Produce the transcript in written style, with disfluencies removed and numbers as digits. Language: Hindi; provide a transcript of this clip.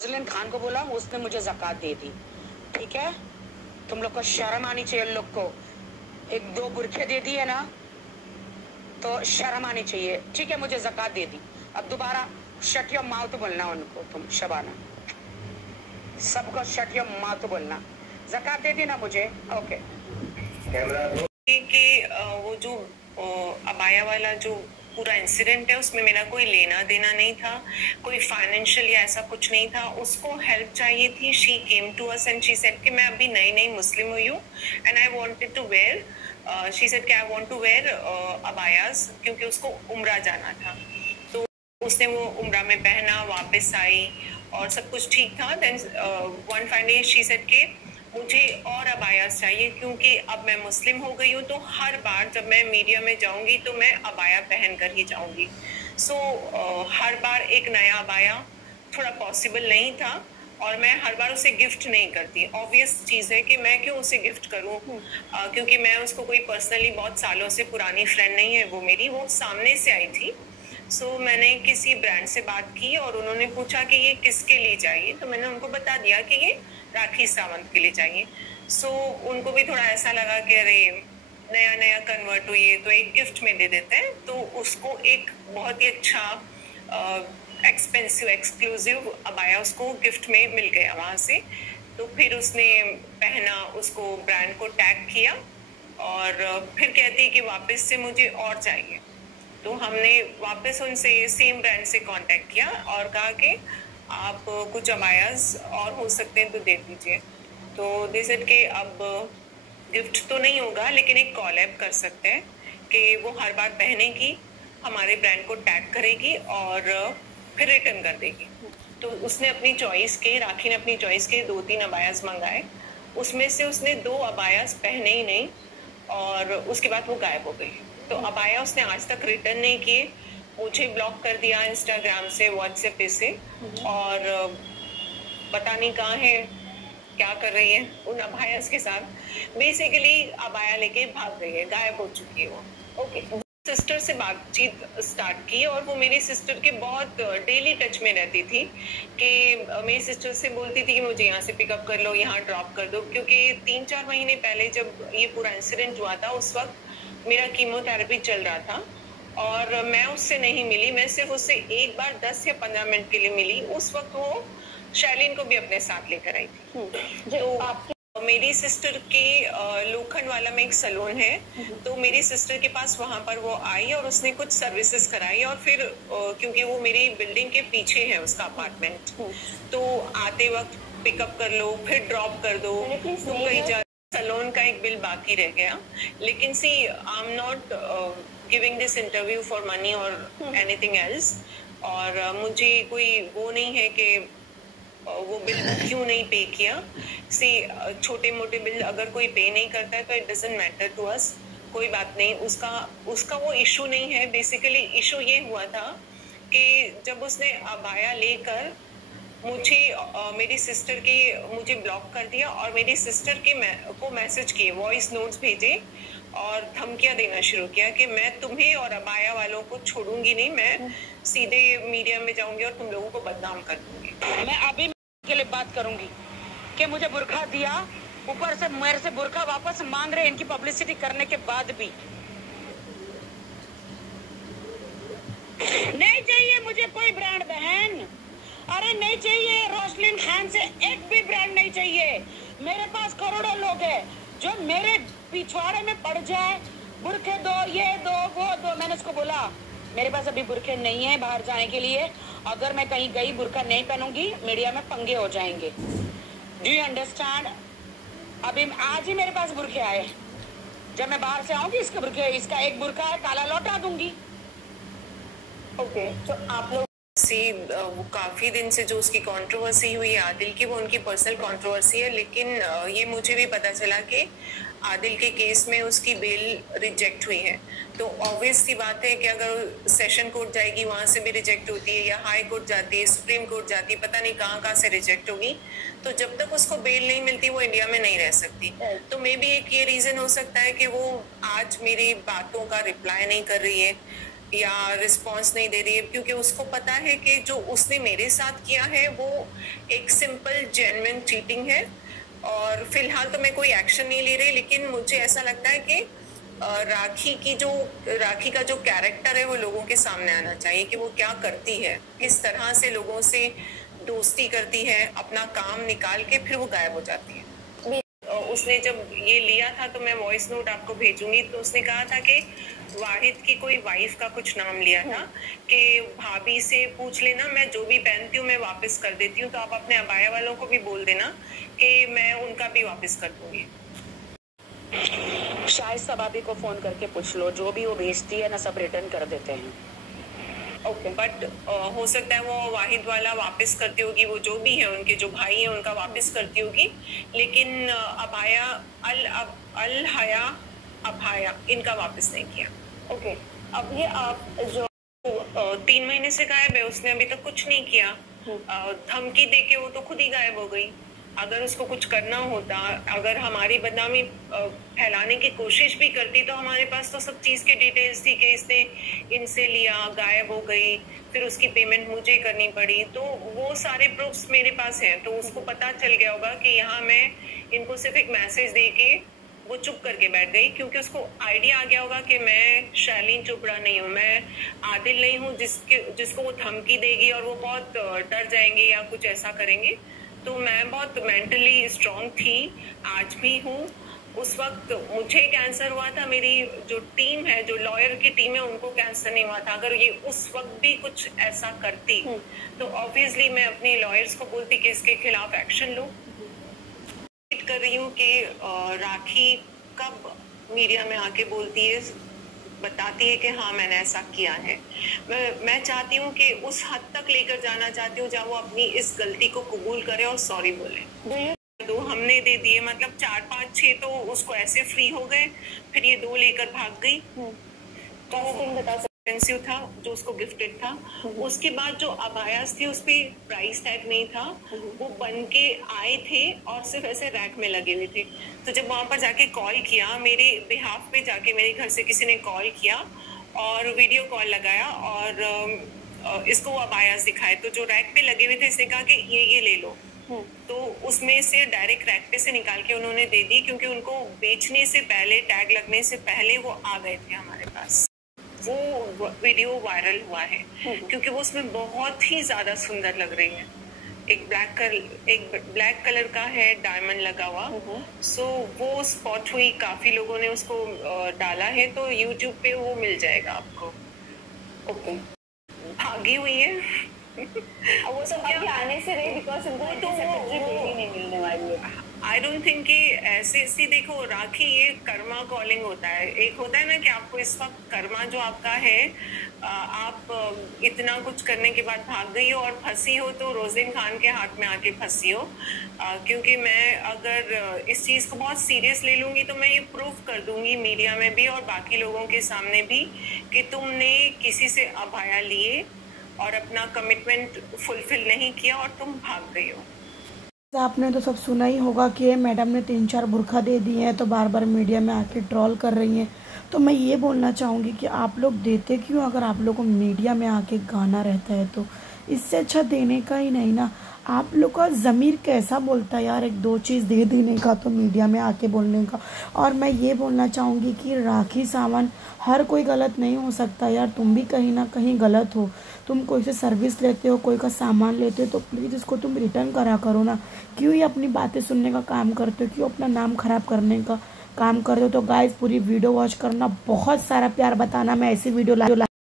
रोजलिन खान को बोला, उसने मुझे ज़कात दे दी। ठीक है, तुम लोग को शर्म आनी चाहिए। लोग को एक दो बुरखे दे दिए ना तो शर्म आनी चाहिए। ठीक है, मुझे ज़कात दे दी। अब दोबारा शट योर माउथ बोलना उनको। तुम शबाना सबको शट योर माउथ बोलना। ज़कात दे दी ना मुझे, ओके। कि वो जो अबाया वाला जो पूरा इंसिडेंट है उसमें मेरा कोई लेना देना नहीं था, कोई फाइनेंशियल या ऐसा कुछ नहीं था। उसको हेल्प चाहिए थी। She came to us and she said कि मैं अभी नई नई मुस्लिम हुई हूँ and I wanted to wear, she said कि I want to wear abayas, क्योंकि उसको उम्रा जाना था। तो उसने वो उम्रा में पहना, वापस आई और सब कुछ ठीक था। Then one fine day she said कि मुझे और अबायास चाहिए, क्योंकि अब मैं मुस्लिम हो गई हूँ तो हर बार जब मैं मीडिया में जाऊंगी तो मैं अबाया पहन कर ही जाऊंगी। सो हर बार एक नया अबाया थोड़ा पॉसिबल नहीं था और मैं हर बार उसे गिफ्ट नहीं करती। ऑब्वियस चीज़ है कि मैं क्यों उसे गिफ्ट करूँ, क्योंकि मैं उसको कोई पर्सनली बहुत सालों से पुरानी फ्रेंड नहीं है वो मेरी, वो सामने से आई थी। सो मैंने किसी ब्रांड से बात की और उन्होंने पूछा कि ये किसके लिए चाहिए, तो मैंने उनको बता दिया कि ये राखी सावंत के लिए चाहिए। सो उनको भी थोड़ा ऐसा लगा कि अरे नया नया कन्वर्ट हुई है तो एक गिफ्ट में दे देते हैं। तो उसको एक बहुत ही अच्छा एक्सपेंसिव एक्सक्लूसिव अबाया उसको गिफ्ट में मिल गया वहाँ से। तो फिर उसने पहना, उसको ब्रांड को टैग किया और फिर कहती कि वापस से मुझे और चाहिए। तो हमने वापस उनसे सेम ब्रांड से कांटेक्ट किया और कहा कि आप कुछ अबायास और हो सकते हैं तो दे दीजिए। तो दे सेड कि अब गिफ्ट तो नहीं होगा लेकिन एक कॉलैब कर सकते हैं कि वो हर बार पहनेगी, हमारे ब्रांड को टैग करेगी और फिर रिटर्न कर देगी। तो उसने अपनी चॉइस के, राखी ने अपनी चॉइस के 2-3 अबायास मंगाए। उसमें से उसने 2 अबायास पहने ही नहीं और उसके बाद वो गायब हो गई। तो अबाया उसने आज तक रिटर्न नहीं किए, मुझे ब्लॉक कर दिया इंस्टाग्राम से, व्हाट्सएप पे से, और पता नहीं कहाँ है, क्या कर रही है उन अबायास के साथ। बेसिकली अबाया लेके भाग गई है, गायब हो चुकी है वो। ओके, सिस्टर से बातचीत स्टार्ट की और वो मेरी सिस्टर के बहुत डेली टच में रहती थी कि मेरी सिस्टर से बोलती थी कि मुझे यहाँ से पिकअप कर लो, यहाँ ड्रॉप कर दो, क्योंकि 3-4 महीने पहले जब ये पूरा इंसिडेंट हुआ था उस वक्त मेरा कीमोथेरेपी चल रहा था और मैं उससे नहीं मिली। मैं सिर्फ उससे एक बार 10 या 15 मिनट के लिए मिली। उस वक्त वो शैलीन को भी अपने साथ लेकर आई थी। तो मेरी सिस्टर के लोखंड वाला में एक सैलून है, तो मेरी सिस्टर के पास वहां पर वो आई और उसने कुछ सर्विसेज कराई और फिर क्योंकि वो मेरी बिल्डिंग के पीछे है उसका अपार्टमेंट, तो आते वक्त पिकअप कर लो फिर ड्रॉप कर दो, तो कहीं जा सैलून का एक बिल बाकी रह गया। लेकिन see I am not giving this interview for money और एनीथिंग एल्स, और मुझे कोई वो नहीं है कि वो बिल क्यों नहीं पे किया। सी छोटे मोटे बिल अगर कोई पे नहीं करता है तो it doesn't matter to us, कोई बात नहीं, उसका वो इशू नहीं है। बेसिकली इशू ये हुआ था कि जब उसने अबाया लेकर मुझे मेरी सिस्टर की मुझे ब्लॉक कर दिया और मेरी सिस्टर के को मैसेज किए, वॉइस नोट्स भेजे और धमकियां देना शुरू किया कि मैं तुम्हें और अबाया वालों को छोड़ूंगी नहीं, मैं सीधे मीडिया में जाऊंगी और तुम लोगों को बदनाम कर दूंगी। मैं अभी के लिए बात करूंगी कि मुझे बुरखा दिया, ऊपर से मेरे से बुरखा वापस मांग रहे इनकी पब्लिसिटी करने के बाद भी। नहीं चाहिए मुझे कोई ब्रांड बहन, अरे नहीं चाहिए। रोजलिन खान से एक भी ब्रांड नहीं चाहिए। मेरे पास करोड़ों लोग हैं जो मेरे पिछवाड़े में पड़ जाए, बुरखे दो, ये दो, वो दो। मैंने उसको बोला मेरे पास अभी बुरखे नहीं है बाहर जाने के लिए, अगर मैं कहीं गई बुरखा नहीं पहनूंगी मीडिया में पंगे हो जाएंगे। Do you understand? अभी आज ही मेरे पास बुरखे आए, जब मैं बाहर से आऊंगी इसका एक बुरखा है, काला लौटा दूंगी। ओके, तो आप लोग वो काफी दिन से जो उसकी कंट्रोवर्सी हुई आदिल की, वो उनकी पर्सनल कंट्रोवर्सी है, लेकिन ये मुझे भी पता चला कि आदिल के केस में उसकी बेल रिजेक्ट हुई है। तो ऑब्वियस सी बात है कि अगर सेशन कोर्ट जाएगी वहां से भी रिजेक्ट होती है, या हाई कोर्ट जाती है, सुप्रीम कोर्ट जाती है, पता नहीं कहाँ से रिजेक्ट होगी। तो जब तक उसको बेल नहीं मिलती वो इंडिया में नहीं रह सकती। तो मे बी एक ये रीजन हो सकता है कि वो आज मेरी बातों का रिप्लाई नहीं कर रही है, या रिस्पॉन्स नहीं दे रही है, क्योंकि उसको पता है कि जो उसने मेरे साथ किया है वो एक सिंपल जेन्युइन चीटिंग है। और फिलहाल तो मैं कोई एक्शन नहीं ले रही, लेकिन मुझे ऐसा लगता है कि राखी का जो कैरेक्टर है वो लोगों के सामने आना चाहिए कि वो क्या करती है, किस तरह से लोगों से दोस्ती करती है, अपना काम निकाल के फिर वो गायब हो जाती है। उसने जब ये लिया था तो मैं वॉइस नोट आपको भेजूंगी, तो उसने कहा था कि वाहिद की कोई वाइफ का कुछ नाम लिया था कि भाभी से पूछ लेना, मैं जो भी पहनती हूँ मैं वापस कर देती हूँ, तो आप अपने अबाया वालों को भी बोल देना कि मैं उनका भी वापस कर दूंगी। शाइस्ता भाभी को फोन करके पूछ लो, जो भी वो बेचती है ना सब रिटर्न कर देते हैं। ओके, बट हो सकता है वो वाहिद वाला वापस करती होगी, वो जो भी है उनके जो भाई है उनका वापस करती होगी, लेकिन अबाया अल हया अबाया इनका वापस नहीं किया। ओके, अब ये आप जो 3 महीने से गायब है, उसने अभी तक कुछ नहीं किया। धमकी देके वो तो खुद ही गायब हो गई। अगर उसको कुछ करना होता, अगर हमारी बदनामी फैलाने की कोशिश भी करती, तो हमारे पास तो सब चीज़ की डिटेल्स थी कि इसने इनसे लिया, गायब हो गई, फिर उसकी पेमेंट मुझे करनी पड़ी, तो वो सारे प्रूफ्स मेरे पास हैं। तो उसको पता चल गया होगा कि यहाँ मैं इनको सिर्फ एक मैसेज दे के वो चुप करके बैठ गई, क्योंकि उसको आइडिया आ गया होगा कि मैं शैलीन चोपड़ा नहीं हूँ, मैं आदिल नहीं हूँ जिसको वो धमकी देगी और वो बहुत डर जाएंगे या कुछ ऐसा करेंगे। तो मैं बहुत मेंटली स्ट्रांग थी, आज भी हूँ। उस वक्त मुझे कैंसर हुआ था, मेरी जो टीम है, जो लॉयर की टीम है, उनको कैंसर नहीं हुआ था। अगर ये उस वक्त भी कुछ ऐसा करती तो ऑब्वियसली मैं अपने लॉयर्स को बोलती कि इसके खिलाफ एक्शन लो। कर रही हूँ कि राखी कब मीडिया में आके बोलती है, बताती है कि हाँ मैंने ऐसा किया है। मैं चाहती हूँ कि उस हद तक लेकर जाना चाहती हूँ जहाँ वो अपनी इस गलती को कबूल करे और सॉरी बोले। दो हमने दे दिए, मतलब 4, 5, 6 तो उसको ऐसे फ्री हो गए, फिर ये 2 लेकर भाग गई। तो एक्सपेंसिव था जो उसको गिफ्टेड था। उसके बाद जो अबायास थी उस पर प्राइस टैग नहीं था, वो बन के आए थे और सिर्फ ऐसे रैक में लगे हुए थे। तो जब वहां पर जाके कॉल किया, मेरे बिहाफ पे जाके मेरे घर से किसी ने कॉल किया और वीडियो कॉल लगाया और इसको वो अबायास दिखाए, तो जो रैक पे लगे हुए थे इसने कहा कि ये ले लो। तो उसमें से डायरेक्ट रैक पे से निकाल के उन्होंने दे दी, क्योंकि उनको बेचने से पहले, टैग लगने से पहले वो आ गए थे हमारे पास। वो वीडियो वायरल हुआ है क्योंकि वो उसमें बहुत ही ज्यादा सुंदर लग रही है। एक ब्लैक कलर का है, डायमंड लगा हुआ। सो वो स्पॉट हुई, काफी लोगों ने उसको डाला है, तो यूट्यूब पे वो मिल जाएगा आपको। ओके, भागी हुई है। वो सब अभी आने से रही, बिकॉज उनको तो वो नहीं मिलने वाली है। आई डोंट थिंक कि ऐसे देखो, राखी ये कर्मा कॉलिंग होता है। एक होता है ना कि आपको इस वक्त कर्मा जो आपका है, आप इतना कुछ करने के बाद भाग गई हो और फंसी हो, तो रोजिन खान के हाथ में आके फंसी हो। क्योंकि मैं अगर इस चीज़ को बहुत सीरियस ले लूँगी तो मैं ये प्रूफ कर दूंगी मीडिया में भी और बाकी लोगों के सामने भी कि तुमने किसी से अबाया लिए और अपना कमिटमेंट फुलफिल नहीं किया और तुम भाग गई हो। आपने तो सब सुना ही होगा कि मैडम ने 3-4 बुरखा दे दिए हैं, तो बार बार मीडिया में आके ट्रोल कर रही हैं। तो मैं ये बोलना चाहूँगी कि आप लोग देते क्यों, अगर आप लोग को मीडिया में आके गाना रहता है तो इससे अच्छा देने का ही नहीं ना। आप लोग का ज़मीर कैसा बोलता है यार, 1-2 चीज़ दे देने का तो मीडिया में आके बोलने का। और मैं ये बोलना चाहूँगी कि राखी सावंत, हर कोई गलत नहीं हो सकता यार, तुम भी कहीं ना कहीं गलत हो। तुम कोई से सर्विस लेते हो, कोई का सामान लेते हो, तो प्लीज़ इसको तुम रिटर्न करा करो ना। क्यों ही अपनी बातें सुनने का काम करते हो, क्यों अपना नाम खराब करने का काम कर रहे हो। तो गाइस पूरी वीडियो वॉच करना, बहुत सारा प्यार बताना, मैं ऐसी वीडियो